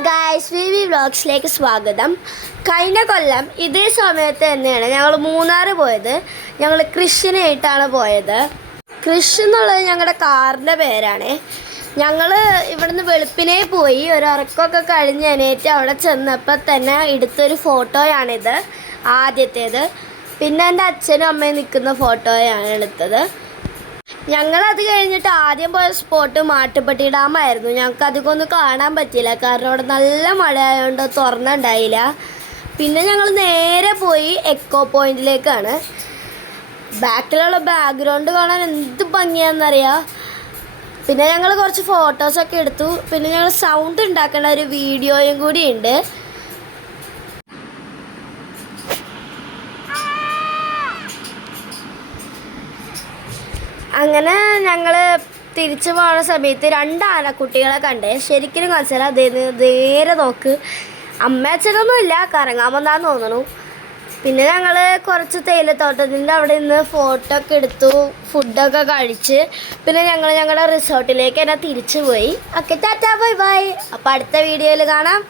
Guys we വ്ളോഗ്സിലേക്ക് സ്വാഗതം. കഴിഞ്ഞ കൊല്ലം ഇതേ സമയത്ത് തന്നെയാണ് ഞങ്ങൾ മൂന്നാർ പോയത്. ഞങ്ങൾ കൃഷിനായിട്ടാണ് പോയത്. കൃഷി എന്നുള്ളത് ഞങ്ങളുടെ കാറിൻ്റെ പേരാണ്. ഞങ്ങൾ ഇവിടുന്ന് വെളുപ്പിനെ പോയി ഒരു ഇറക്കമൊക്കെ കഴിഞ്ഞ് എണീറ്റ് അവിടെ ചെന്നപ്പോൾ തന്നെ എടുത്തൊരു ഫോട്ടോയാണിത്, ആദ്യത്തേത്. പിന്നെ എൻ്റെ അച്ഛനും അമ്മയും നിൽക്കുന്ന ഫോട്ടോയാണ് എടുത്തത്. ഞങ്ങളത് കഴിഞ്ഞിട്ട് ആദ്യം പോയ സ്പോട്ട് മാട്ടുപ്പെട്ടി ഡാമായിരുന്നു. ഞങ്ങൾക്ക് അധികമൊന്നും കാണാൻ പറ്റിയില്ല, കാരണം അവിടെ നല്ല മഴ ആയതുകൊണ്ട് തുറന്നുണ്ടായില്ല. പിന്നെ ഞങ്ങൾ നേരെ പോയി എക്കോ പോയിന്റിലേക്കാണ്. ബാക്കിലുള്ള ബാക്ക്ഗ്രൗണ്ട് കാണാൻ എന്ത് ഭംഗിയാണെന്നറിയാം. പിന്നെ ഞങ്ങൾ കുറച്ച് ഫോട്ടോസൊക്കെ എടുത്തു. പിന്നെ ഞങ്ങൾ സൗണ്ട് ഉണ്ടാക്കേണ്ട ഒരു വീഡിയോയും കൂടി ഉണ്ട്. അങ്ങനെ ഞങ്ങൾ തിരിച്ചു പോകുന്ന സമയത്ത് രണ്ട് ആനക്കുട്ടികളെ കണ്ടേ. ശരിക്കും കാണിച്ചാൽ അതേന്ന് നേരെ നോക്ക്. അമ്മയച്ഛനൊന്നും ഇല്ല, കറങ്ങാൻ വന്നാന്ന് തോന്നുന്നു. പിന്നെ ഞങ്ങൾ കുറച്ച് തേയിലത്തോട്ടത്തിൻ്റെ അവിടെ നിന്ന് ഫോട്ടോ ഒക്കെ എടുത്തു, ഫുഡൊക്കെ കഴിച്ച് പിന്നെ ഞങ്ങൾ ഞങ്ങളുടെ റിസോർട്ടിലേക്ക് തന്നെ തിരിച്ചു പോയി. Okay, Tata, bye bye. അപ്പോൾ അടുത്ത വീഡിയോയിൽ കാണാം.